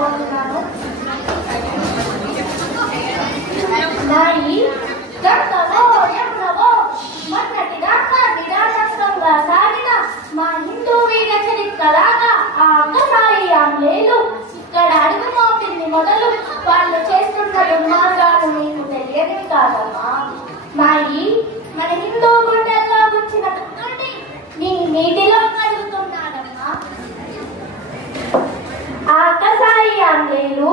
చెప్పబోతున్నాను. నాయి గంగవో యమునవో మొన్నటి దాకా నిరాటంకంగా సాగిన మా హిందూ వీర చరిత్రలాగా ఆ అక్కసాయి ఆంగ్లేయులు ఇక్కడ అడుగు మోపింది మొదలు వాళ్ళు చేస్తున్న దుర్మార్గాలు నీకు తెలియనివి కాదమ్మా. నాయి మన హిందూ గుండెల్లో గుచ్చిన తుక్కుని నీ నీటిలో కడుగుతున్నాడమ్మా. ఆ అక్కసాయి ఆంగ్లేయులు